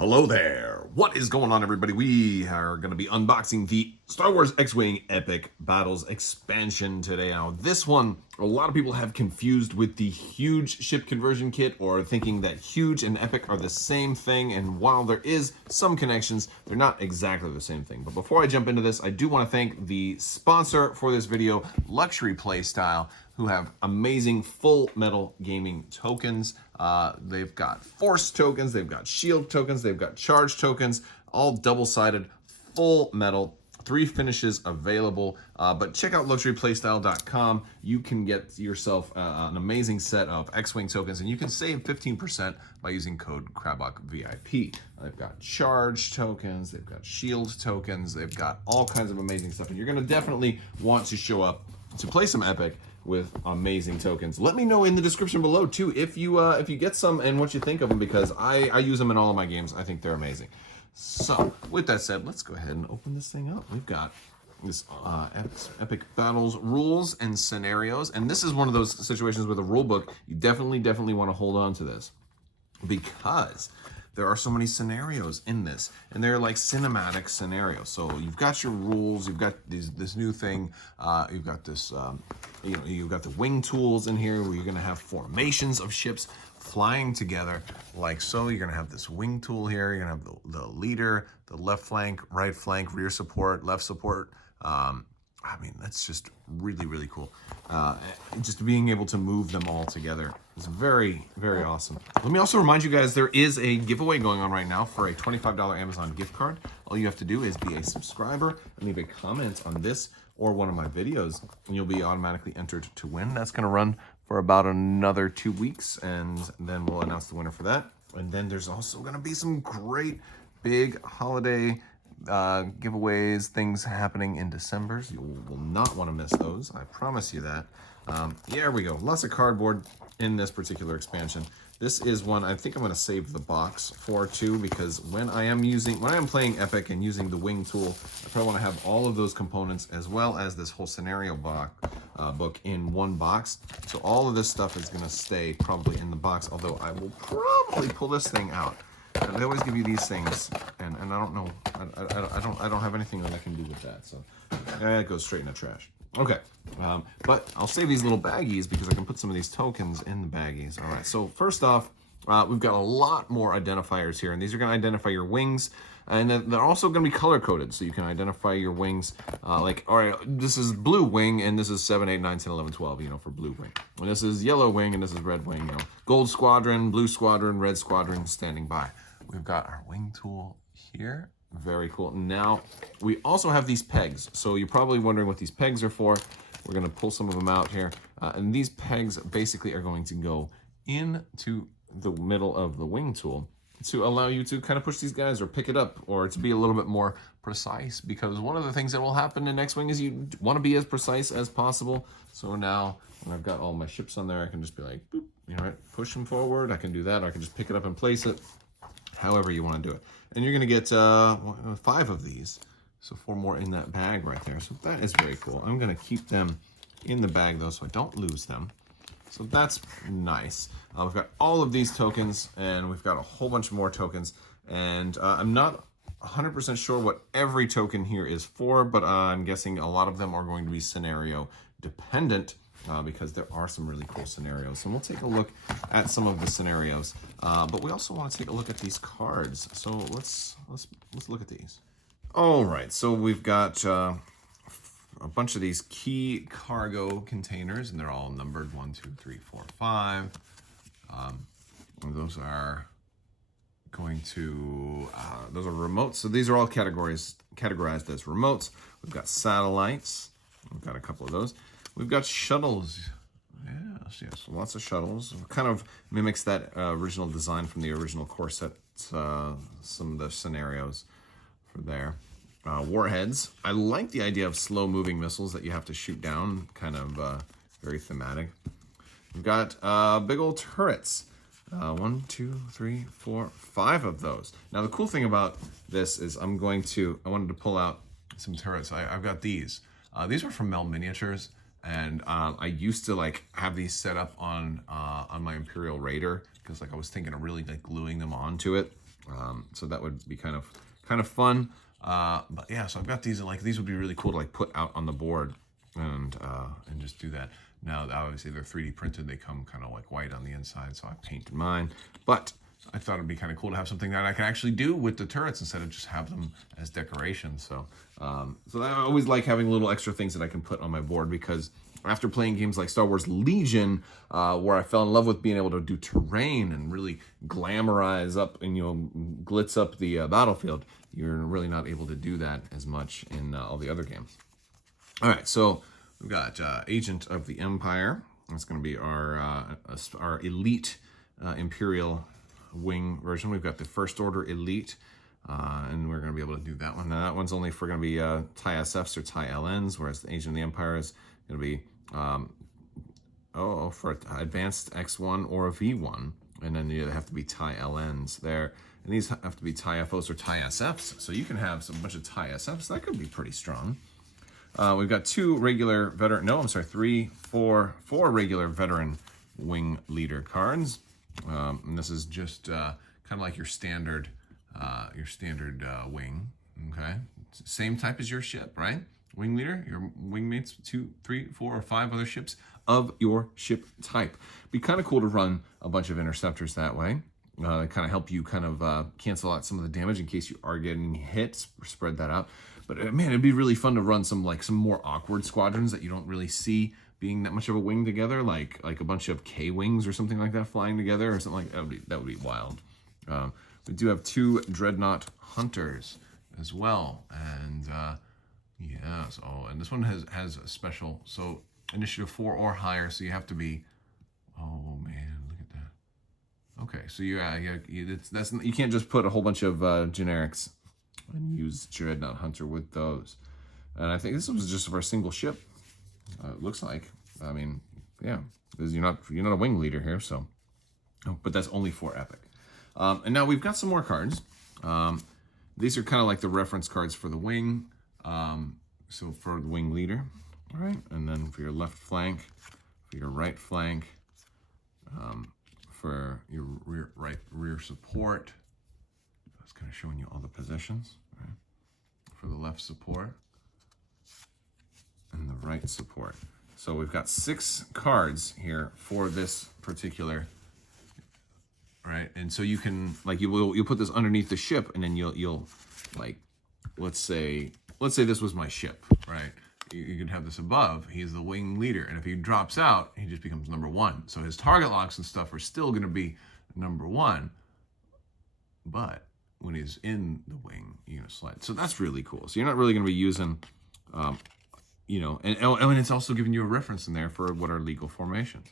Hello there. What is going on, everybody? We are going to be unboxing the Star Wars X-Wing Epic Battles expansion today. Now, this one, a lot of people have confused with the huge ship conversion kit, or thinking that huge and epic are the same thing. And while there is some connections, they're not exactly the same thing. But before I jump into this, I do want to thank the sponsor for this video, Luxury Playstyle, who have amazing full metal gaming tokens. They've got force tokens, they've got shield tokens, they've got charge tokens, all double-sided, full metal, 3 finishes available. But check out luxuryplaystyle.com. You can get yourself an amazing set of X-Wing tokens, and you can save 15% by using code Crabbok VIP. They've got charge tokens, they've got shield tokens, they've got all kinds of amazing stuff, and you're gonna definitely want to show up to play some Epic with amazing tokens. Let me know in the description below too if you get some and what you think of them, because I use them in all of my games. I think they're amazing. So with that said, let's go ahead and open this thing up. We've got this Epic Battles rules and scenarios, and this is one of those situations with a rule book you definitely want to hold on to this, because there are so many scenarios in this, and they're like cinematic scenarios. So you've got your rules, you've got this new thing, you've got this, you've got the wing tools in here where you're gonna have formations of ships flying together like so. You're gonna have this wing tool here, you're gonna have the leader, the left flank, right flank, rear support, left support. I mean, that's just really cool. Just being able to move them all together is very awesome. Let me also remind you guys, there is a giveaway going on right now for a $25 Amazon gift card. All you have to do is be a subscriber and leave a comment on this or one of my videos, and you'll be automatically entered to win. That's going to run for about another 2 weeks, and then we'll announce the winner for that. And then there's also going to be some great big holiday giveaways, things happening in December. So you will not want to miss those. I promise you that. Here we go. Lots of cardboard in this particular expansion. This is one I think I'm going to save the box for too, because when I am playing Epic and using the wing tool, I probably want to have all of those components as well as this whole scenario book in one box. So all of this stuff is going to stay probably in the box, although I will probably pull this thing out. They always give you these things, and I don't know. I don't have anything that I can do with that, so it goes straight in the trash. Okay, but I'll save these little baggies because I can put some of these tokens in the baggies. All right, so first off, we've got a lot more identifiers here, and these are going to identify your wings, and they're also going to be color coded, so you can identify your wings. Like, all right, this is blue wing, and this is 7, 8, 9, 10, 11, 12, for blue wing. And this is yellow wing, and this is red wing, Gold squadron, blue squadron, red squadron standing by. We've got our wing tool here. Very cool. Now, we also have these pegs. So you're probably wondering what these pegs are for. We're going to pull some of them out here. And these pegs basically are going to go into the middle of the wing tool to allow you to kind of push these guys or pick it up, or to be a little bit more precise, because one of the things that will happen in X-Wing is you want to be as precise as possible. So now when I've got all my ships on there, I can just be like, boop, push them forward. I can do that, or I can just pick it up and place it, however you want to do it. And you're going to get 5 of these, so 4 more in that bag right there. So that is very cool. I'm going to keep them in the bag though, so I don't lose them. So that's nice. We've got all of these tokens, and we've got a whole bunch more tokens. And I'm not 100% sure what every token here is for, but I'm guessing a lot of them are going to be scenario dependent, because there are some really cool scenarios. And we'll take a look at some of the scenarios, but we also want to take a look at these cards. So let's look at these. All right, so we've got a bunch of these key cargo containers, and they're all numbered 1, 2, 3, 4, 5. Those are going to those are remotes. So these are all categorized as remotes. We've got satellites. We've got a couple of those. We've got shuttles. Yes, lots of shuttles. It kind of mimics that original design from the original core set, some of the scenarios for there. Warheads. I like the idea of slow-moving missiles that you have to shoot down, kind of very thematic. We've got big old turrets. 1, 2, 3, 4, 5 of those. Now, the cool thing about this is I wanted to pull out some turrets. I've got these. These are from Mel Miniatures. And I used to have these set up on my Imperial Raider, because I was thinking of really gluing them onto it. So that would be kind of fun. But yeah, so I've got these, and like these would be really cool to like put out on the board and just do that. Now, obviously they're 3D printed. They come kind of like white on the inside, so I painted mine. But I thought it'd be kind of cool to have something that I can actually do with the turrets instead of just have them as decorations. So, so I always like having little extra things that I can put on my board, because after playing games like Star Wars Legion, where I fell in love with being able to do terrain and really glamorize up and, you know, glitz up the battlefield, you're really not able to do that as much in all the other games. All right, so we've got Agent of the Empire. That's going to be our elite Imperial wing version. We've got the First Order Elite, and we're going to be able to do that one. Now, that one's only for going to be TIE SFs or TIE LNs, whereas the Agent of the Empire is going to be for advanced X1 or a V1, and then you have to be TIE LNs there. And these have to be TIE FOs or TIE SFs, so you can have a bunch of TIE SFs. That could be pretty strong. We've got four regular veteran wing leader cards. And this is just kind of like your standard wing, okay? Same type as your ship, right? Wing leader, your wingmates, 2, 3, 4, or 5 other ships of your ship type. Be kind of cool to run a bunch of interceptors that way. Kind of help you kind of cancel out some of the damage in case you are getting hit, spread that out. But man, it'd be really fun to run some more awkward squadrons that you don't really see being that much of a wing together, like a bunch of K-wings or something like that flying together, or something like that. That would be wild. We do have 2 Dreadnought Hunters as well, and yes. Oh, and this one has a special, so initiative 4 or higher. So you have to be. Oh man, look at that. Okay, so you can't just put a whole bunch of generics and use Dreadnought Hunter with those. And I think this was just for a single ship. It looks like. I mean, yeah, because you're not a wing leader here, so. But that's only for Epic. And now we've got some more cards. These are kind of like the reference cards for the wing. So for the wing leader, all right, and then for your left flank, for your right flank, for your rear support. That's kind of showing you all the positions. Right? For the left support. And the right support. So we've got 6 cards here for this particular, right? And so you can you'll put this underneath the ship, and then you'll like, let's say this was my ship, right? You could have this above. He's the wing leader, and if he drops out, he just becomes number 1. So his target locks and stuff are still going to be number 1, but when he's in the wing, you're going to slide. So that's really cool. So you're not really going to be using. And it's also giving you a reference in there for what are legal formations.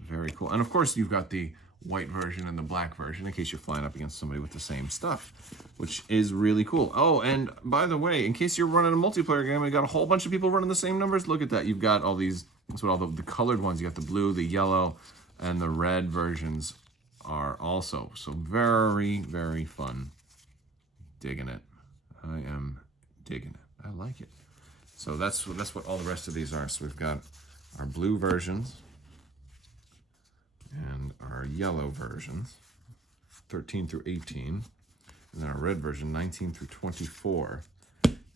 Very cool. And of course, you've got the white version and the black version in case you're flying up against somebody with the same stuff, which is really cool. Oh, and by the way, in case you're running a multiplayer game and you got a whole bunch of people running the same numbers, look at that. You've got all these, that's what all the colored ones. You got the blue, the yellow, and the red versions are also. So very, very fun. Digging it. I am digging it. I like it. So that's what all the rest of these are. So we've got our blue versions and our yellow versions, 13 through 18, and then our red version, 19 through 24.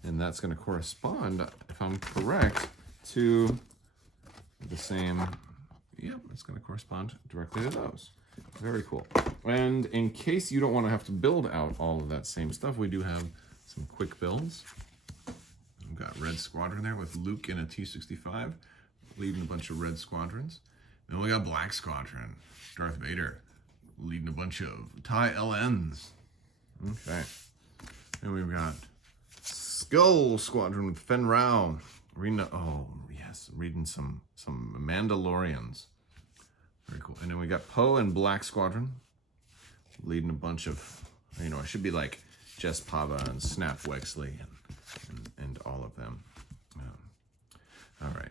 And that's going to correspond, if I'm correct, to the same, yep, it's going to correspond directly to those. Very cool. And in case you don't want to have to build out all of that same stuff, we do have some quick builds. We've got Red Squadron there with Luke in a T-65, leading a bunch of Red Squadrons. Then we got Black Squadron, Darth Vader, leading a bunch of TIE LNs. Okay. And we've got Skull Squadron with Fen Rao, reading some Mandalorians. Very cool. And then we got Poe and Black Squadron, leading a bunch of, it should be like Jess Pava and Snap Wexley and all of them. All right.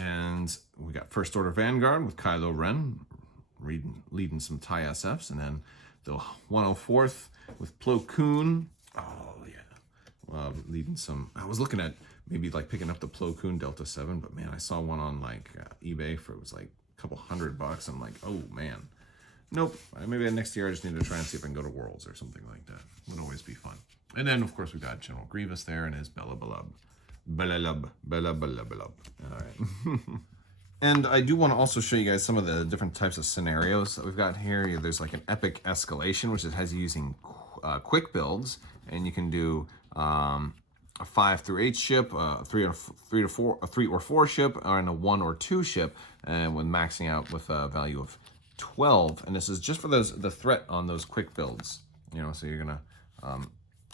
And we got First Order Vanguard with Kylo Ren leading some TIE SFs, and then the 104th with Plo Koon. Oh yeah, leading some. I was looking at maybe like picking up the Plo Koon Delta 7, but man, I saw one on like eBay for it was like a couple $100. I'm like, oh man, Nope. Maybe next year I just need to try and see if I can go to Worlds or something like that. Would always be fun. And then, of course, we got General Grievous there and his Bella Balub. Bella Balub. All right. And I do want to also show you guys some of the different types of scenarios that we've got here. There's like an epic escalation, which has you using quick builds, and you can do a 5 through 8 ship, a 3 or 4 ship, and a 1 or 2 ship, and with maxing out with a value of 12. And this is just for the threat on those quick builds. You know, so you're gonna,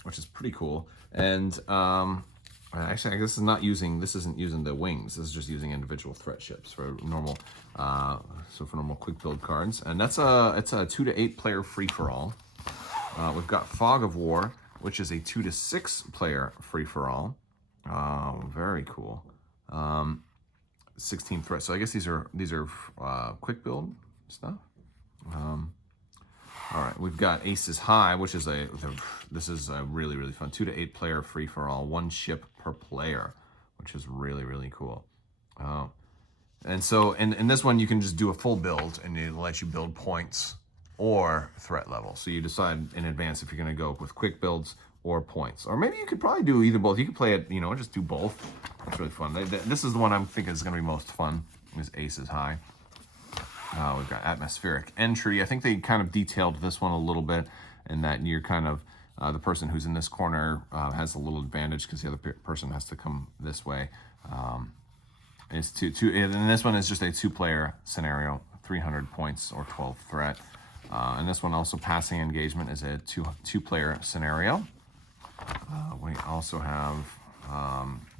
which is pretty cool. And actually, I guess this isn't using the wings. This is just using individual threat ships for normal, for normal quick build cards. And it's a 2 to 8 player free for all. We've got Fog of War, which is a 2 to 6 player free for all. Very cool. 16 threats. So I guess these are quick build stuff. All right, we've got Aces High, which is this is a really fun 2 to 8 player free for all, 1 ship per player, which is really cool. And so in this one you can just do a full build, and it lets you build points or threat level. So you decide in advance if you're going to go with quick builds or points, or maybe you could probably do either both. You could play it, just do both. It's really fun. This is the one I'm thinking is going to be most fun. Is Aces High. We've got Atmospheric Entry. I think they kind of detailed this one a little bit, in that you're kind of the person who's in this corner has a little advantage because the other person has to come this way. And this one is just a 2-player scenario, 300 points or 12 threat. And this one also, Passing Engagement, is a 2-player scenario. We also have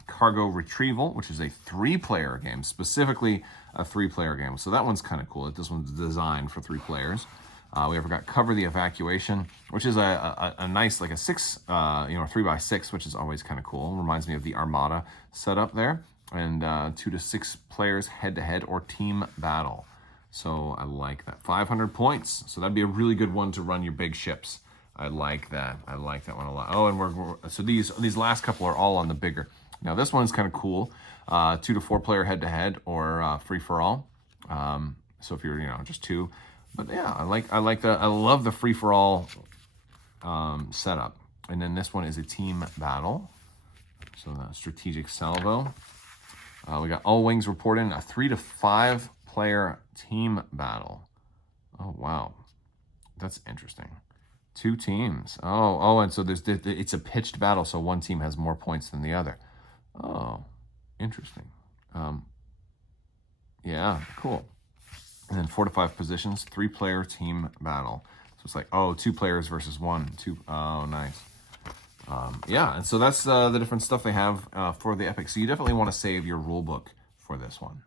Cargo Retrieval, which is a 3-player game, specifically a 3-player game. So that one's kind of cool. This one's designed for 3 players. We ever got Cover the Evacuation, which is a nice, like a 6, 3x6, which is always kind of cool. Reminds me of the Armada setup there. And 2 to 6 players head-to-head or team battle. So I like that. 500 points. So that'd be a really good one to run your big ships. I like that. I like that one a lot. Oh, and so these last couple are all on the bigger. Now this one's kind of cool. 2 to 4 player head-to-head or free for all. So if you're just 2. But yeah, I like that. I love the free for all setup. And then this one is a team battle. So the strategic salvo. We got All Wings Report in, a 3 to 5 player team battle. Oh wow, that's interesting. 2 teams. Oh, and so it's a pitched battle, so one team has more points than the other. Oh, interesting. Yeah, cool. And then 4 to 5 positions, 3-player team battle. So it's like, 2 players versus 1. 2. Oh, nice. Yeah, and so that's the different stuff they have for the Epic. So you definitely want to save your rulebook for this one.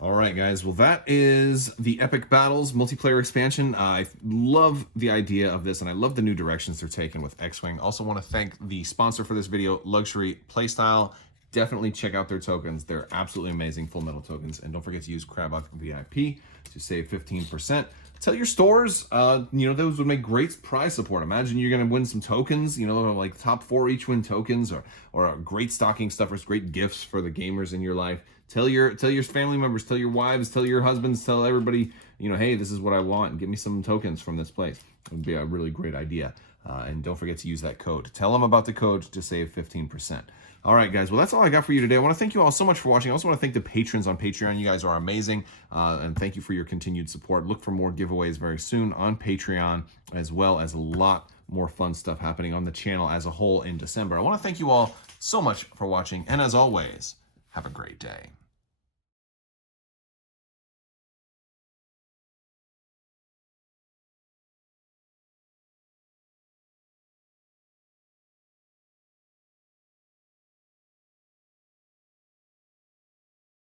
All right, guys. Well, that is the Epic Battles multiplayer expansion. I love the idea of this, and I love the new directions they're taking with X-Wing. Also want to thank the sponsor for this video, Luxury Playstyle. Definitely check out their tokens. They're absolutely amazing, Full Metal tokens. And don't forget to use Crabbok VIP to save 15%. Tell your stores, those would make great prize support. Imagine you're going to win some tokens, like top 4 each win tokens, or great stocking stuffers, great gifts for the gamers in your life. Tell your family members, tell your wives, tell your husbands, tell everybody, hey, this is what I want, and give me some tokens from this place. It would be a really great idea. And don't forget to use that code. Tell them about the code to save 15%. All right, guys. Well, that's all I got for you today. I want to thank you all so much for watching. I also want to thank the patrons on Patreon. You guys are amazing. And thank you for your continued support. Look for more giveaways very soon on Patreon, as well as a lot more fun stuff happening on the channel as a whole in December. I want to thank you all so much for watching. And as always, have a great day.